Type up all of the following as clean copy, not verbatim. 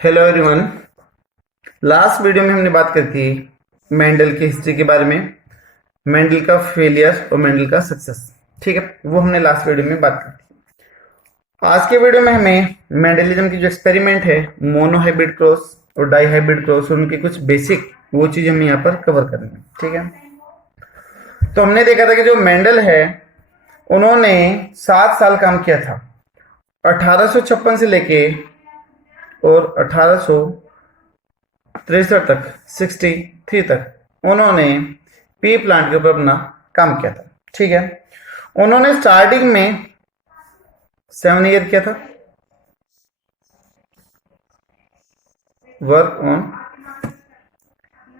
Hello everyone. Last video में हमने बात करी थी मेंडल की हिस्ट्री के बारे में, मेंडल का फेलियर और मेंडल का सक्सेस। ठीक है, वो हमने लास्ट वीडियो में बात की थी। आज के वीडियो में हमें मेंडलिज्म की जो एक्सपेरिमेंट है, मोनोहाइब्रिड क्रॉस और डाईहाइब्रिड क्रॉस, और उनकी कुछ बेसिक वो चीज हमें यहाँ पर कवर करनी है। ठीक है, तो हमने देखा था कि जो मेंडल है उन्होंने 7 साल काम किया था, 1856 से लेके और 1863 तक, 63 तक उन्होंने पी प्लांट के ऊपर अपना काम किया था। ठीक है, उन्होंने स्टार्टिंग में 7 ईयर किया था वर्क ऑन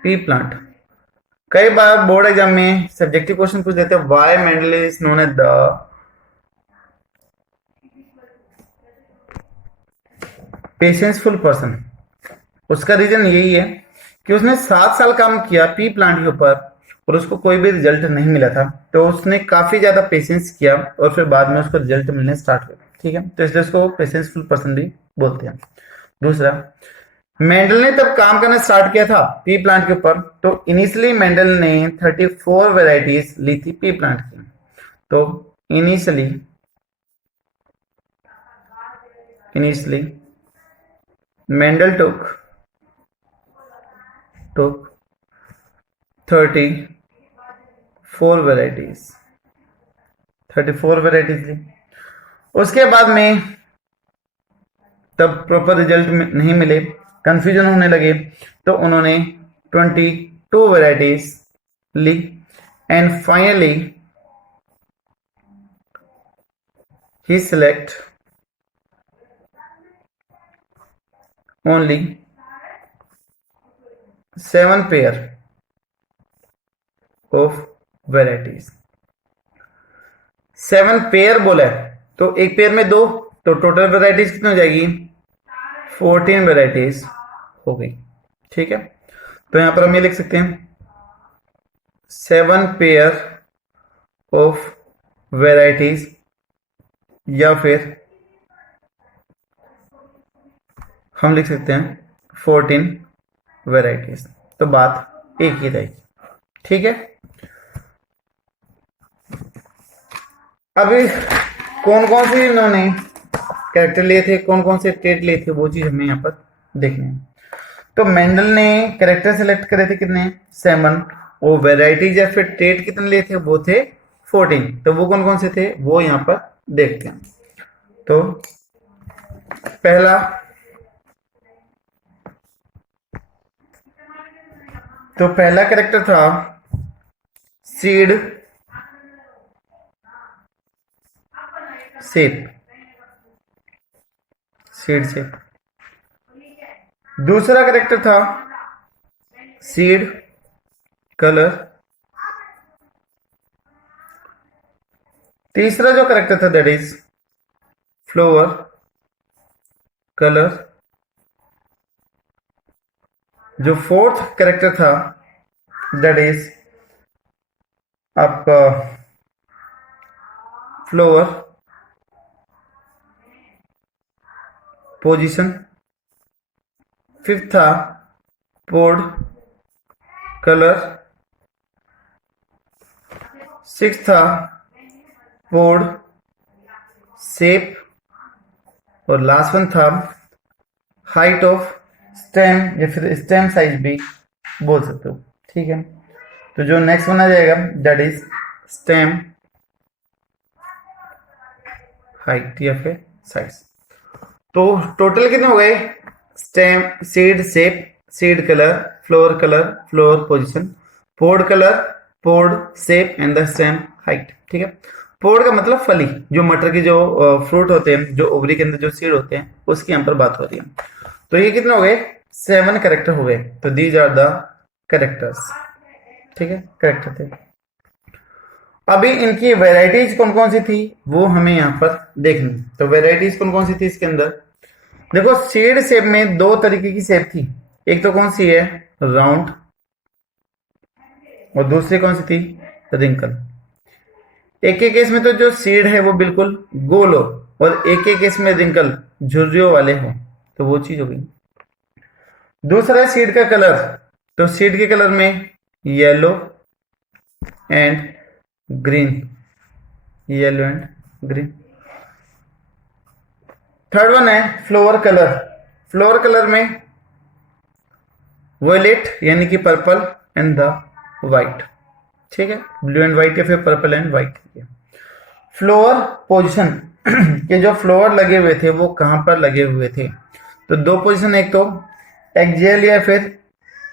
पी प्लांट। कई बार बोर्ड एग्जाम में सब्जेक्टिव क्वेश्चन पूछ देते हैं, why Mendel is known as the patienceful person. उसका रीजन यही है कि उसने 7 साल काम किया पी प्लांट के ऊपर और उसको कोई भी रिजल्ट नहीं मिला था, तो उसने काफी ज्यादा पेशेंस किया और फिर बाद में उसको रिजल्ट मिलने स्टार्ट हुए। ठीक है, तो इसलिए उसको पेशेंसफुल पर्सन भी बोलते हैं। दूसरा, मेंडल ने तब काम करना स्टार्ट किया था पी प्लांट के ऊपर, तो इनिशियली मेंडल ने 34 वेराइटीज ली थी पी प्लांट की। तो इनिशियली मेंडल took 34 वेराइटीज ली। उसके बाद में तब प्रॉपर रिजल्ट नहीं मिले, कंफ्यूजन होने लगे, तो उन्होंने 22 वेराइटीज ली एंड फाइनली ही select only 7 pair of varieties. 7 pair बोला है, तो एक पेयर में 2, तो टोटल वेराइटीज कितनी हो जाएगी? 14 वेराइटीज हो गई। ठीक है, तो यहां पर हम ये लिख सकते हैं 7 पेयर ऑफ वेराइटीज, या फिर हम लिख सकते हैं 14 वेराइटीज। तो बात एक ही रहेगी। ठीक है, अभी कौन कौन से इन्होंने कैरेक्टर लिए थे, कौन कौन से ट्रेट लिए थे, वो चीज हमें यहाँ पर देखनी है। तो मेंडल ने कैरेक्टर सेलेक्ट करे थे कितने? 7। वो वेराइटीज या फिर ट्रेट कितने लिए थे? वो थे 14। तो वो कौन कौन से थे वो यहाँ पर देखते हैं। तो पहला कैरेक्टर था सीड शेप। दूसरा कैरेक्टर था सीड कलर। तीसरा जो कैरेक्टर था दैट इज फ्लावर कलर। जो फोर्थ कैरेक्टर था दैट इज आपका फ्लावर पोजीशन। फिफ्थ था पोड कलर। सिक्स था पोड शेप। और लास्ट वन था हाइट ऑफ स्टेम, या फिर स्टेम साइज भी बोल सकते हो। ठीक है, तो जो नेक्स्ट वन आ जाएगा दैट इज स्टेम हाइट या फिर साइज। तो टोटल कितने हो गए? Stem, seed shape, seed colour, flower position, pod colour, pod shape and the stem height. ठीक है, पोड का मतलब फली, जो मटर के जो फ्रूट होते हैं, जो ओवरी के अंदर जो सीड होते हैं, उसकी यहाँ पर बात हो रही है। तो ये कितने हो गए? 7 कैरेक्टर हो गए। तो दीज आर द कैरेक्टर्स। ठीक है, कैरेक्टर थे। अभी इनकी वेराइटीज कौन कौन सी थी वो हमें यहाँ पर देखनी। तो वेराइटीज कौन कौन सी थी इसके अंदर? देखो, सीड शेप में 2 तरीके की शेप थी। एक तो कौन सी है? राउंड। और दूसरी कौन सी थी? रिंकल। एक के केस में तो जो सीड है वो बिल्कुल गोल हो, और एक के केस में रिंकल झुर्रियों वाले हो, तो वो चीज हो गई। दूसरा है सीड का कलर, तो सीड के कलर में yellow and green, yellow and green. Third one है फ्लोवर कलर, फ्लोवर कलर में वॉयलेट यानी कि पर्पल एंड द वाइट, ठीक है, ब्लू एंड व्हाइट या फिर purple and white. Flower position के जो फ्लोवर लगे हुए थे वो कहां पर लगे हुए थे, तो दो पोजीशन, एक तो एक्जेल या फिर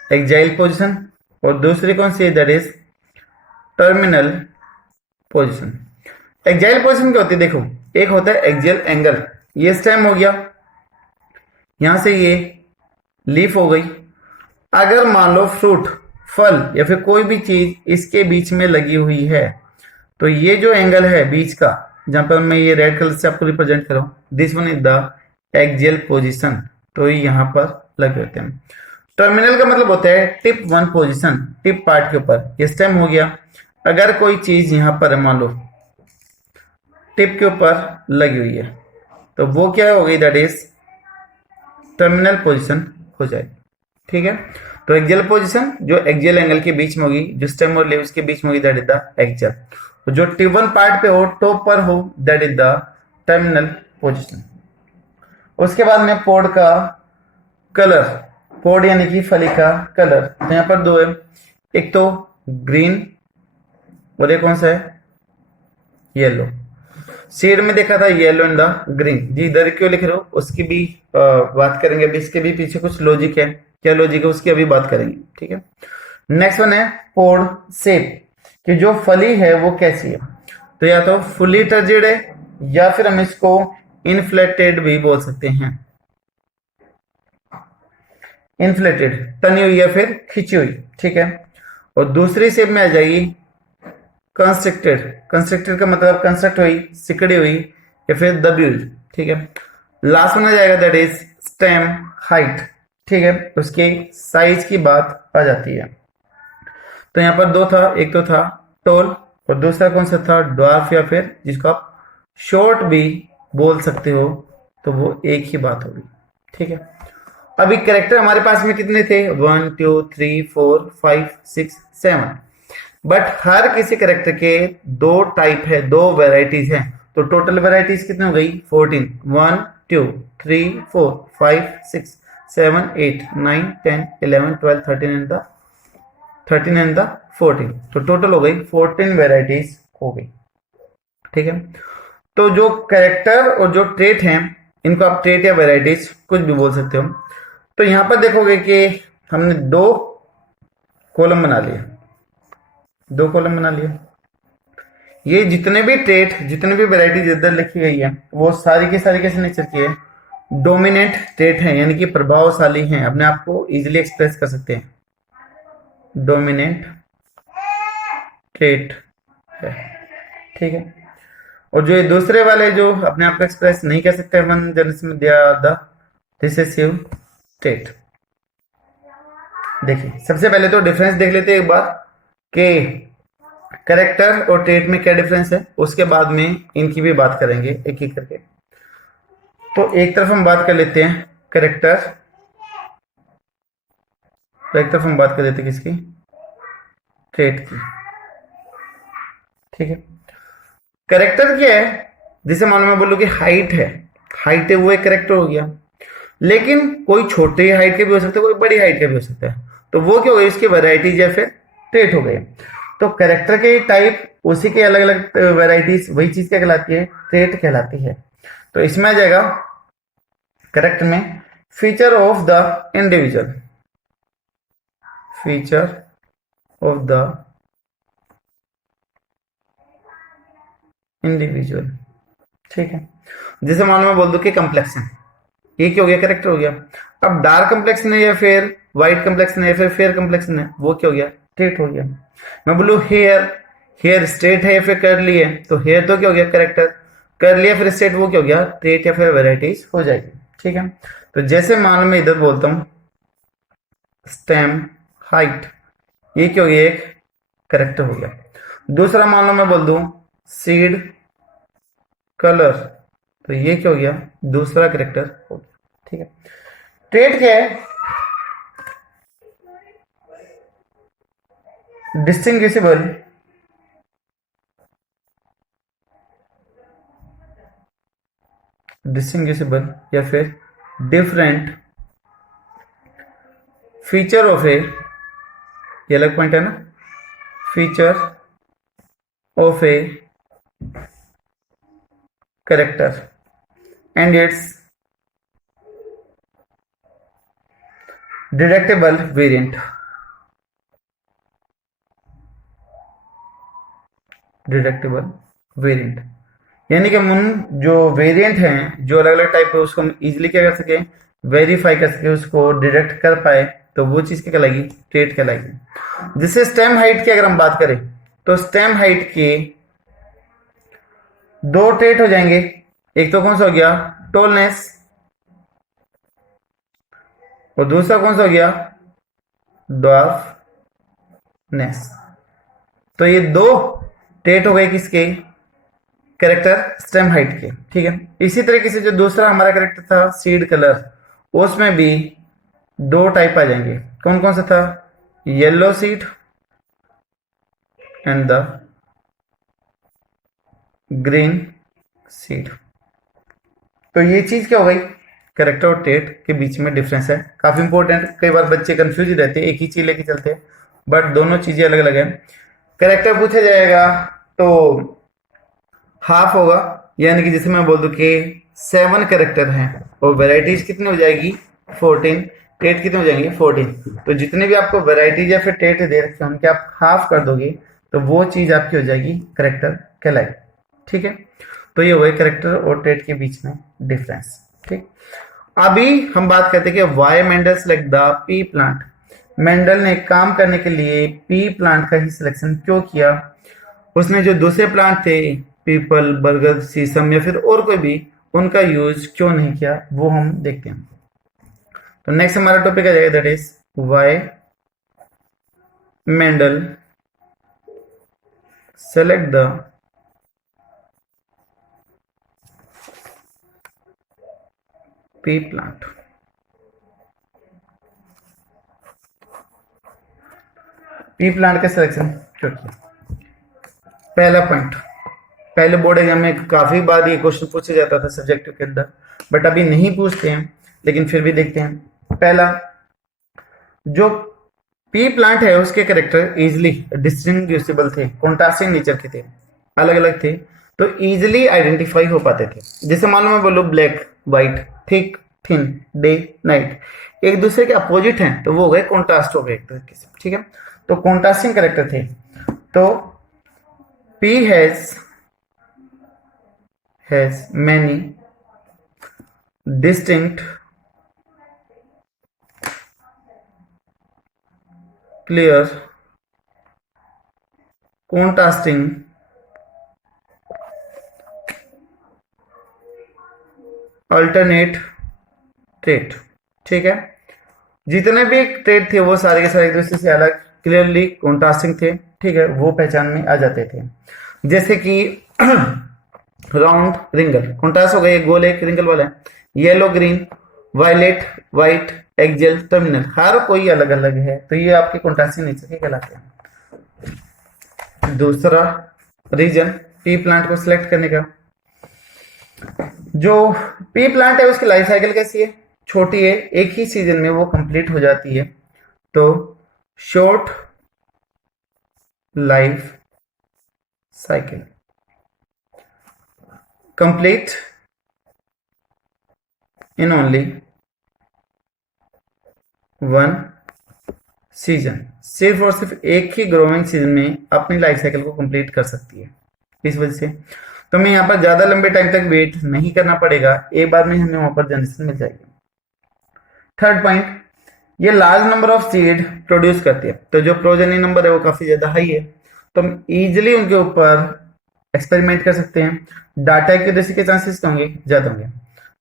एक्जाइल पोजीशन, और दूसरी कौन सी है, that is terminal position. Axile position क्या होती है, देखो एक होता है एक्जेल एंगल, ये स्टेम हो गया, यहां से ये लीफ हो गई। अगर मान लो फ्रूट, फल या फिर कोई भी चीज इसके बीच में लगी हुई है, तो ये जो एंगल है बीच का, जहां पर मैं ये रेड कलर से आपको रिप्रेजेंट कर रहा हूं, this one is the axial position, तो ये यहां पर लगे होते हैं। टर्मिनल का मतलब होता है tip one position, tip part के ऊपर, ये स्टेम हो गया। अगर कोई चीज यहां पर मान लो टिप के ऊपर लगी हुई है, तो वो क्या होगी, दैट इज टर्मिनल पोजीशन हो जाएगी, ठीक है। तो एक्सियल पोजीशन जो एक्सियल एंगल के बीच में होगी, जो स्टेम और लीव्स के बीच में होगी, दैट इज द एक्सियल। तो जो टिप1 पार्ट पे हो, टॉप पर हो, that is the terminal position. उसके बाद में पोड का कलर, पोड यानी कि फली का कलर, तो यहां पर दो है, एक तो ग्रीन और एक कौन सा है, येलो। सीड में देखा था येलो एंड द ग्रीन, जी इधर क्यों लिख रहे हो उसकी भी बात करेंगे अभी, इसके भी पीछे कुछ लॉजिक है, क्या लॉजिक है उसकी अभी बात करेंगे, ठीक है। नेक्स्ट वन है पोड शेप, कि जो फली है वो कैसी है, तो या तो फुली टर्जिड है या फिर हम इसको इन्फ्लेटेड भी बोल सकते हैं, इन्फ्लेटेड तनी हुई या फिर खिंची हुई, ठीक है। और दूसरी शेप में आ जाएगी कंस्ट्रक्टेड, कंस्ट्रक्टेड का मतलब कंस्ट्रक्ट हुई, सिकड़ी हुई या फिर दबी हुई, ठीक है। लास्ट में आ जाएगा दैट इज स्टेम हाइट, ठीक है, उसके साइज की बात आ जाती है। तो यहां पर दो था, एक तो था टोल और दूसरा कौन सा था, ड्वार्फ या फिर जिसको आप शॉर्ट भी बोल सकते हो, तो वो एक ही बात होगी, ठीक है। अभी कैरेक्टर हमारे पास में कितने थे, 1 2 3 4 5 6 7, बट हर किसी कैरेक्टर के दो टाइप है, दो वेराइटीज हैं, तो टोटल वेराइटीज कितनी हो गई, 14, 1 2 3 4 5 6 7 8 9 10 11 12 13 एंड द 14, तो टोटल हो गई 14 वेराइटीज हो गई, ठीक है। तो जो कैरेक्टर और जो ट्रेट हैं, इनको आप ट्रेट या वेराइटीज कुछ भी बोल सकते हो। तो यहां पर देखोगे कि हमने दो कॉलम बना लिए, दो कॉलम बना लिए, ये जितने भी ट्रेट, जितने भी वेराइटीज इधर लिखी गई है, वो सारी की सारी कैसे नेचर की है, डोमिनेंट ट्रेट है, यानी कि प्रभावशाली हैं, अपने आप को इजिली एक्सप्रेस कर सकते हैं, डोमिनेंट ट्रेट है, ठीक है। और जो ये दूसरे वाले जो अपने आप को एक्सप्रेस नहीं कर सकते, one generation they are the recessive trait. देखिए सबसे पहले तो डिफरेंस देख लेते हैं एक बार कि कैरेक्टर और ट्रेट में क्या डिफरेंस है, उसके बाद में इनकी भी बात करेंगे एक एक करके। तो एक तरफ हम बात कर लेते हैं कैरेक्टर, तो एक तरफ हम बात कर लेते हैं किसकी, ट्रेट की, ठीक है। कैरेक्टर क्या है, जिसे मालूम मैं बोलूं कि हाइट है, हाइट है वो एक कैरेक्टर हो गया, लेकिन कोई छोटे हाइट के भी हो सकता है, कोई बड़ी हाइट का भी हो सकता है, तो वो क्या हो गई, इसकी वैरायटीज या फिर ट्रेट हो गए। तो कैरेक्टर के टाइप, उसी के अलग अलग वैरायटीज, वही चीज क्या कहलाती है, ट्रेट कहलाती है। तो इसमें आ जाएगा कैरेक्टर में feature of the individual, feature of the individual, ठीक है। जैसे मान लो मैं बोल दूं कि कम्प्लेक्शन, ये क्या हो गया, कैरेक्टर हो गया। अब डार्क कम्प्लेक्शन है या फिर व्हाइट कम्प्लेक्शन है या फिर फेयर कम्प्लेक्शन है, वो क्या हो गया, ट्रेट हो गया। मैं बोलूं हेयर, हेयर स्ट्रेट है या फिर कर्ली है, तो हेयर तो क्या हो गया, कैरेक्टर, कर्ली या फिर स्ट्रेट वो क्या हो गया, ट्रेट या फिर वेराइटीज हो जाएगी, ठीक है। तो जैसे मान लो मैं इधर बोलता हूं स्टेम हाइट, ये क्या हो गया, एक कैरेक्टर हो गया। दूसरा मान लो मैं बोल दूं सीड कलर, तो ये क्या हो गया, दूसरा कैरेक्टर हो गया, ठीक है। ट्रेट क्या है, डिस्टिंग्विशेबल डिस्टिंग्विशेबल या फिर डिफरेंट फीचर ऑफ ए, ये अलग पॉइंट है ना, feature of a character and it's detectable variant. Detectable variant यानी कि हम उन जो वेरिएंट हैं, जो अलग अलग टाइप है, उसको हम इजीली क्या कर सके, वेरीफाई कर सके, उसको डिटेक्ट कर पाए, तो वो चीज क्या कहलाएगी, ट्रेट कहलाएगी। जैसे स्टेम हाइट की अगर हम बात करें तो स्टेम हाइट के दो ट्रेट हो जाएंगे। एक तो कौन सा हो गया, टॉलनेस, और दूसरा कौन सा हो गया, ड्वार्फनेस। तो ये दो ट्रेट हो गए किसके, कैरेक्टर स्टेम हाइट के, ठीक है। इसी तरीके से जो दूसरा हमारा कैरेक्टर था सीड कलर, उसमें भी दो टाइप आ जाएंगे। कौन कौन सा था, yellow seed and the green seed. तो ये चीज क्या हो गई, कैरेक्टर और ट्रेट के बीच में डिफरेंस है, काफी इंपॉर्टेंट। कई बार बच्चे कंफ्यूज रहते हैं, एक ही चीज लेके चलते हैं, बट दोनों चीजें अलग अलग है। कैरेक्टर पूछा जाएगा तो हाफ होगा, यानी कि जैसे मैं बोल दूं कि 7 कैरेक्टर हैं और वेराइटीज कितनी हो जाएगी 14, ट्रेट कितने हो जाएंगे 14। तो जितने भी आपको वेराइटीज या फिर ट्रेट दे रखे हैं उनके आप हाफ कर दोगे तो वो चीज आपकी हो जाएगी कैरेक्टर कहलाएगी, ठीक है। तो ये हुए कैरेक्टर और ट्रेट के बीच में डिफरेंस, ठीक। अभी हम बात करते हैं कि why Mendel select the pea plant. Mendel ने काम करने के लिए पी प्लांट का ही सिलेक्शन क्यों किया, उसने जो दूसरे प्लांट थे पीपल, बरगद, शीशम या फिर और कोई भी, उनका यूज क्यों नहीं किया, वो हम देखते हैं। तो नेक्स्ट हमारा टॉपिक आ जाएगा, that is why Mendel select the pea plant. Pea plant का सिलेक्शन क्यों किया। पहला पॉइंट, पहले बोर्ड एग्जाम में काफी बार ये क्वेश्चन पूछा जाता था सब्जेक्टिव के अंदर, बट अभी नहीं पूछते हैं, लेकिन फिर भी देखते हैं। पहला, जो पी प्लांट है उसके कैरेक्टर इजिली डिस्टिंग्विशेबल थे, कॉन्ट्रास्टिंग नेचर के थे, अलग अलग थे, तो इजिली आइडेंटिफाई हो पाते थे। जैसे मान लो मैं बोलूं black white, thick thin, day night, एक दूसरे के अपोजिट हैं, तो वो हो गए कॉन्ट्रास्ट हो गए एक तरीके से, ठीक है। तो कॉन्ट्रास्टिंग कैरेक्टर थे। तो P has many distinct, clear, contrasting, alternate trait, ठीक है। जितने भी ट्रेट थे वो सारे के सारे एक दूसरे से अलग, क्लियरली कॉन्ट्रास्टिंग थे, ठीक है, वो पहचान में आ जाते थे। जैसे कि राउंड रिंगल, कॉन्ट्रास्ट हो गए, गोल एक रिंगल वाला है, yellow green, violet white, axile terminal, हर कोई अलग अलग है, तो ये आपके कॉन्ट्रास्टिंग नेचर के कहलाते हैं। दूसरा रीजन पी प्लांट को सिलेक्ट करने का, जो पी प्लांट है उसकी लाइफ साइकिल कैसी है, छोटी है, एक ही सीजन में वो कंप्लीट हो जाती है, तो short life cycle, complete in only one season, सिर्फ और सिर्फ एक ही ग्रोइंग सीजन में अपनी लाइफ साइकिल को कंप्लीट कर सकती है। इस वजह से तो हमें यहाँ पर ज्यादा लंबे टाइम तक वेट नहीं करना पड़ेगा, एक बार में हमें वहां पर जनरेशन मिल जाएगी। थर्ड पॉइंट, ये large number of seed produce करती है, तो जो प्रोजेनी नंबर है वो काफी ज्यादा हाई है, तो हम इजिली उनके ऊपर एक्सपेरिमेंट कर सकते हैं, डाटा एक्यूरेसी के चांसेस होंगे ज्यादा होंगे।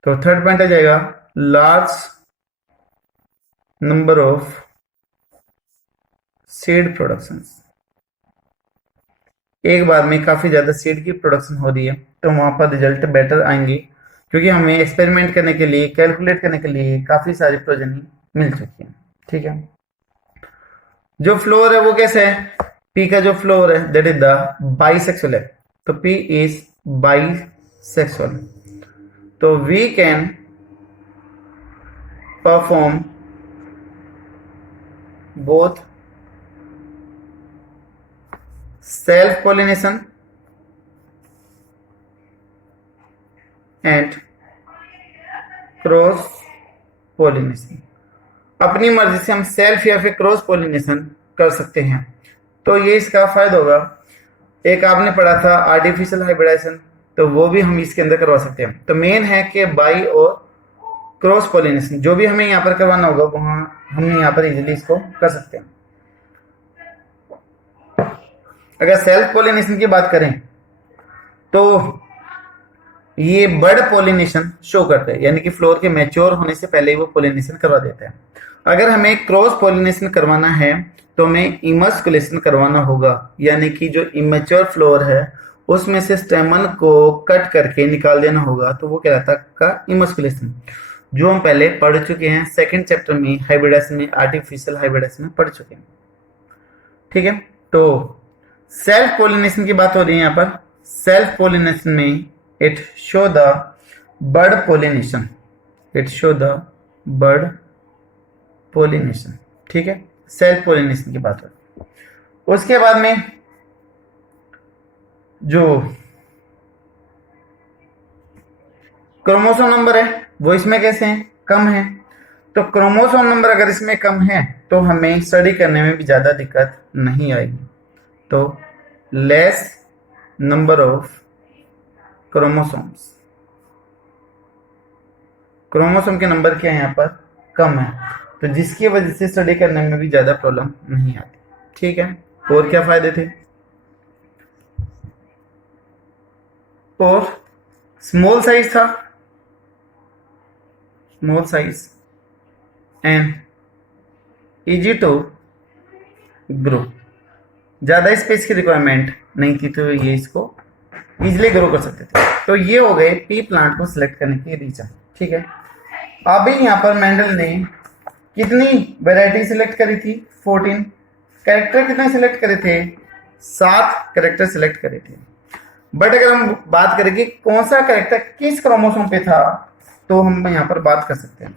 तो थर्ड पॉइंट आ जाएगा large number of seed production, एक बार में काफी ज्यादा सीड की प्रोडक्शन हो रही है, तो वहां पर रिजल्ट बेटर आएंगे, क्योंकि हमें एक्सपेरिमेंट करने के लिए, कैलकुलेट करने के लिए काफी सारी प्रोजेनी मिल चुकी है, ठीक है। जो फ्लोर है वो कैसे है, P का जो फ्लोर है दैट इज द बाइसेक्सुअल है, तो P इज बाइसेक्सुअल, तो we can perform both self pollination and cross pollination. अपनी मर्जी से हम सेल्फ या फिर क्रॉस पोलिनेशन कर सकते हैं। तो ये इसका फायदा होगा। एक आपने पढ़ा था आर्टिफिशियल हाइब्रिडाइजेशन, तो वो भी हम इसके अंदर करवा सकते हैं। तो मेन है कि बाई और क्रॉस पोलिनेशन जो भी हमें यहाँ पर करवाना होगा वहां हम यहाँ पर इजीली इसको कर सकते हैं। अगर सेल्फ पोलिनेशन की बात करें तो ये बर्ड पोलिनेशन शो करता है, यानी कि फ्लोर के मैच्योर होने से पहले ही वो पोलिनेशन करवा देता है। अगर हमें क्रॉस पोलिनेशन करवाना है तो हमें इमस्कुलेशन करवाना होगा, यानी कि जो इमेच्योर फ्लोर है उसमें से स्टेमन को कट करके निकाल देना होगा, तो वो कहलाता है इमस्कुलेशन, जो हम पहले पढ़ चुके हैं सेकंड चैप्टर में हाइब्रिडाइजेशन में, आर्टिफिशियल हाइब्रिडाइजेशन में पढ़ चुके हैं। ठीक है, तो सेल्फ पोलिनेशन की बात हो रही है यहाँ पर। सेल्फ पोलिनेशन में it show the bird pollination, it show the bird pollination. ठीक है, सेल्फ पोलिनेशन की बात हो। उसके बाद में जो क्रोमोसोम नंबर है वो इसमें कैसे है, कम है। तो क्रोमोसोम नंबर अगर इसमें कम है तो हमें स्टडी करने में भी ज्यादा दिक्कत नहीं आएगी। तो less number of chromosomes, chromosome के नंबर क्या है यहाँ पर, कम है, तो जिसकी वजह से स्टडी करने में भी ज्यादा प्रॉब्लम नहीं आती। ठीक है, और क्या फायदे थे, और स्मॉल साइज था, small size and easy to grow, ज्यादा स्पेस की रिक्वायरमेंट नहीं थी, तो ये इसको इजिली ग्रो कर सकते थे। तो ये हो गए पी प्लांट को सिलेक्ट करने के रीजन। ठीक है, अभी यहाँ पर मेंडल ने कितनी वैरायटी सिलेक्ट करी थी, 14 कैरेक्टर कितने सिलेक्ट करे थे, 7 कैरेक्टर सिलेक्ट करे थे। बट अगर हम बात करें कि कौन सा कैरेक्टर किस क्रोमोसोम पे था, तो हम यहाँ पर बात कर सकते हैं।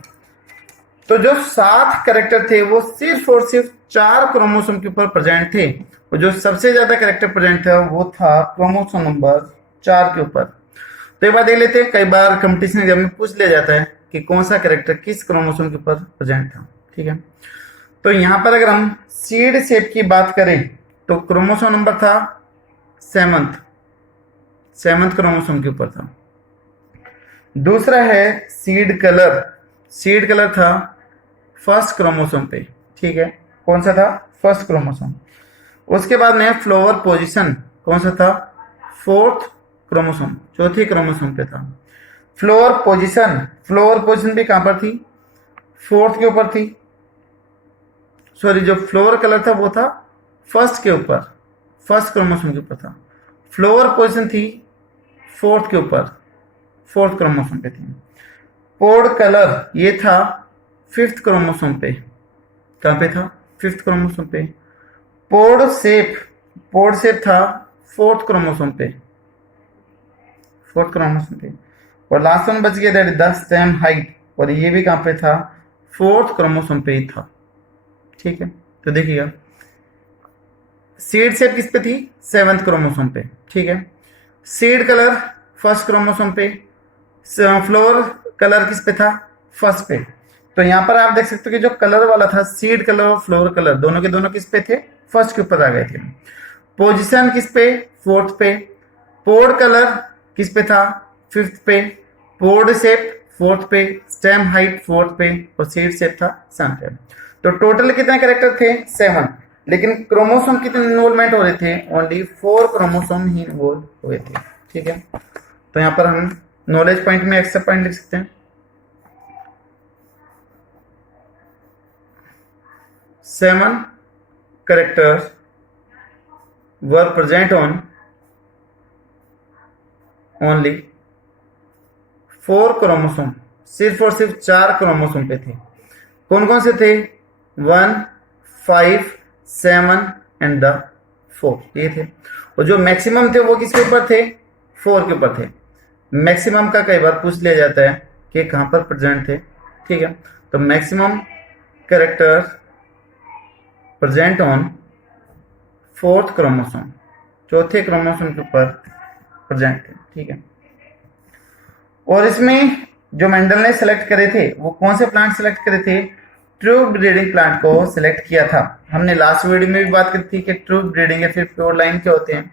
तो जो 7 कैरेक्टर थे वो सिर्फ और सिर्फ 4 क्रोमोसोम के ऊपर प्रेजेंट थे, और जो सबसे ज्यादा कैरेक्टर प्रेजेंट था वो था क्रोमोसोम नंबर 4 के ऊपर। तो एक बात देख लेते हैं, कई बार कंपटीशन एग्जाम में पूछ लिया जाता है कि कौन सा कैरेक्टर किस क्रोमोसोम के ऊपर प्रेजेंट था। ठीक है, तो यहाँ पर अगर हम सीड शेप की बात करें तो क्रोमोसोम नंबर था 7th क्रोमोसोम के ऊपर था। दूसरा है सीड कलर, सीड कलर था 1st क्रोमोसोम पे। ठीक है, कौन सा था, 1st क्रोमोसोम। उसके बाद में फ्लावर पोजीशन कौन सा था, 4th क्रोमोसोम, 4th क्रोमोसोम पे था। फ्लावर पोजीशन भी कहां पर थी, 4th के ऊपर थी। सॉरी, जो फ्लावर कलर था वो था 1st के ऊपर, 1st क्रोमोसोम के ऊपर था। फ्लावर पोजीशन थी 4th के ऊपर, 4th क्रोमोसोम पे थी। पोड कलर ये था 5th क्रोमोसोम पे, कहां पे था, 5th क्रोमोसोम पे। पोड शेप था 4th क्रोमोसोम पे, 4th क्रोमोसोम पे। और लास्ट वन बच गया दैट द स्टेम हाइट, और ये भी कहां पे था, 4th क्रोमोसोम पे ही था। ठीक है, तो देखिएगा सीड शेप किस पे थी, 7th क्रोमोसोम पे। ठीक है, सीड कलर 1st क्रोमोसोम पे, फ्लोर कलर किस पे था, 1st पे। तो यहां पर आप देख सकते हो कि जो कलर वाला था, सीड कलर और फ्लोर कलर दोनों के दोनों किस पे थे, 1st के ऊपर आ गए थे। पोजीशन किस पे, 4th पे। पोड कलर किस पे था, 5th पे। पोड शेप 4th पे, स्टेम हाइट 4th पे, और सीड शेप था 7th पे। तो टोटल कितने कैरेक्टर थे, 7, लेकिन क्रोमोसोम कितने इन्वॉल्वमेंट हो रहे थे, ओनली 4 क्रोमोसोम ही इन्वॉल्व हुए थे। ठीक है, तो यहाँ पर हम नॉलेज पॉइंट में एक्स्ट्रा पॉइंट लिख सकते हैं, 7 characters were present on only 4 chromosome, सिर्फ और सिर्फ 4 क्रोमोसोम पे थे। कौन कौन से थे, 1, 5, 7 एंड द 4 ये थे। और जो मैक्सिमम थे वो किसके ऊपर थे? 4 के ऊपर थे। मैक्सिमम का कई बार पूछ लिया जाता है कि कहाँ पर प्रेजेंट थे, ठीक है। तो maximum character present on 4th chromosome, चौथे क्रोमोसोम के ऊपर प्रेजेंट है, ठीक है। और इसमें जो मेंडल ने सेलेक्ट करे थे वो कौन से प्लांट सेलेक्ट करे थे? ट्रू ब्रीडिंग प्लांट को सिलेक्ट किया था। हमने लास्ट वीडियो में भी बात की थी कि ट्रू ब्रीडिंग या फिर प्योर लाइन क्या होते हैं,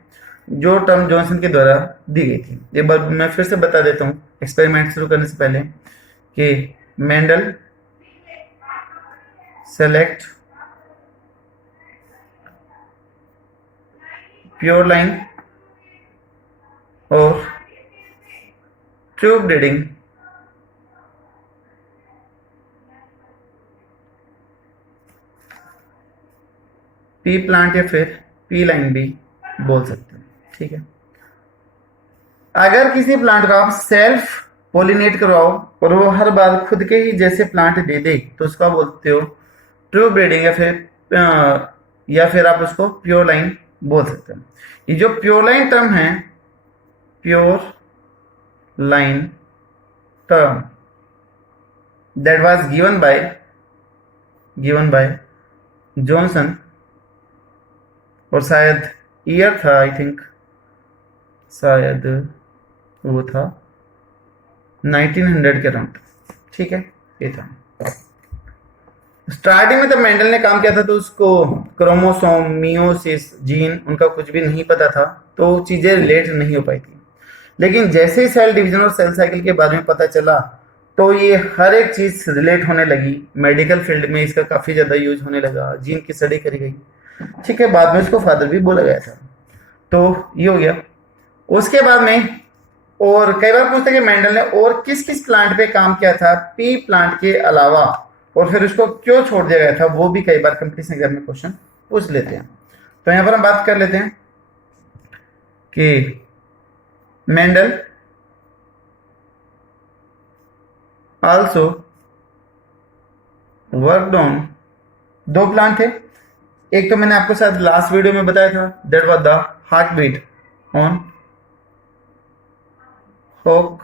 जो टर्म जॉनसन के द्वारा दी गई थी। एक बार मैं फिर से बता देता हूँ एक्सपेरिमेंट शुरू करने से पहले कि मेंडल सेलेक्ट प्योर लाइन और ट्रू ब्रीडिंग पी प्लांट या फिर पी लाइन भी बोल सकते हैं, ठीक है। अगर किसी प्लांट को आप सेल्फ पोलिनेट करवाओ और वो हर बार खुद के ही जैसे प्लांट दे दे तो उसका बोलते हो ट्रू ब्रीडिंग या फिर आप उसको प्योर लाइन बोल सकते हैं। ये जो प्योर लाइन टर्म है, pure line term that was given by Johnson, और शायद ईयर था, आई थिंक शायद वो था 1900 के अराउंड, ठीक है। ये था स्टार्टिंग में जब मेंडल ने काम किया था तो उसको क्रोमोसोम, मियोसिस, जीन उनका कुछ भी नहीं पता था, तो चीजें रिलेट नहीं हो पाई थी। लेकिन जैसे ही सेल डिवीजन और सेल साइकिल के बारे में पता चला तो ये हर एक चीज रिलेट होने लगी। मेडिकल फील्ड में इसका काफी ज्यादा यूज होने लगा, जीन की स्टडी करी गई, ठीक है। बाद में इसको फादर भी बोला गया था। तो ये हो गया। उसके बाद में और कई बार पूछते हैं कि मेंडल ने और किस किस प्लांट पे काम किया था पी प्लांट के अलावा, और फिर उसको क्यों छोड़ दिया गया था, वो भी कई बार कंपटीशन एग्जाम में क्वेश्चन पूछ लेते हैं। तो यहां पर हम बात कर लेते हैं कि मेंडल आल्सो वर्कड ऑन, दो प्लांट थे। एक तो मैंने आपको शायद लास्ट वीडियो में बताया था, that was the heart beat on hawk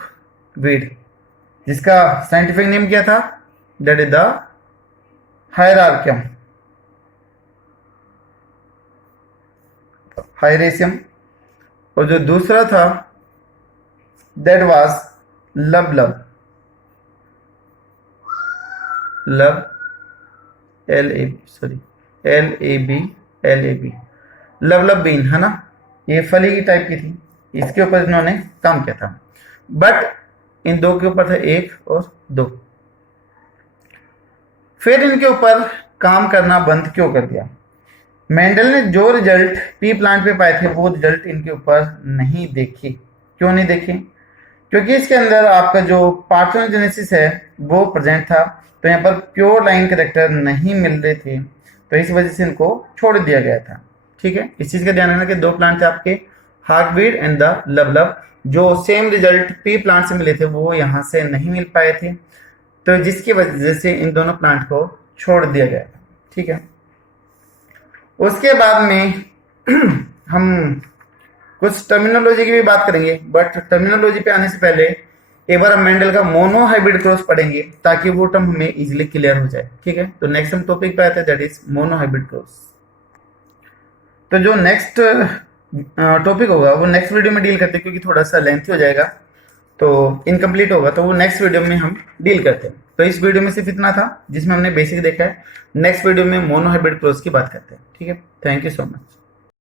beat, जिसका साइंटिफिक नेम क्या था? दैट इज द हायरार्कियम, हायरेसियम। और जो दूसरा था that was lablab, LAB, lablab bean, है ना। ये फली की टाइप की थी, इसके ऊपर इन्होंने काम किया था। बट इन दो के ऊपर था 1 और 2। फिर इनके ऊपर काम करना बंद क्यों कर दिया? मेंडल ने जो रिजल्ट पी प्लांट पे पाए थे वो रिजल्ट इनके ऊपर नहीं देखे। क्यों नहीं देखे? क्योंकि इसके अंदर आपका जो पार्थेनोजेनेसिस है वो प्रेजेंट था, तो यहाँ पर प्योर लाइन कैरेक्टर नहीं मिल रहे थे, तो इस वजह से इनको छोड़ दिया गया था, ठीक है। इस चीज का ध्यान रखना कि दो प्लांट थे आपके, हार्टबीट एंड द लवलब, जो सेम रिजल्ट पी प्लांट से मिले थे वो यहाँ से नहीं मिल पाए थे, तो जिसकी वजह से इन दोनों प्लांट को छोड़ दिया गया था, ठीक है। उसके बाद में हम कुछ टर्मिनोलॉजी की भी बात करेंगे, बट टर्मिनोलॉजी पे आने से पहले एक बार हम मेंडल का मोनो हाइब्रिड क्रॉस पढ़ेंगे ताकि वो टर्म हमें इजीली क्लियर हो जाए, ठीक है। तो नेक्स्ट हम टॉपिक पे आते हैं, that is mono hybrid cross. तो जो नेक्स्ट टॉपिक होगा वो नेक्स्ट वीडियो में डील करते हैं, क्योंकि थोड़ा सा लेंथी हो जाएगा तो इनकम्प्लीट होगा, तो वो नेक्स्ट वीडियो में हम डील करते हैं। तो इस वीडियो में सिर्फ इतना था जिसमें हमने बेसिक देखा है। नेक्स्ट वीडियो में मोनो हाइब्रिड क्रॉस की बात करते हैं, ठीक है। Thank you so much.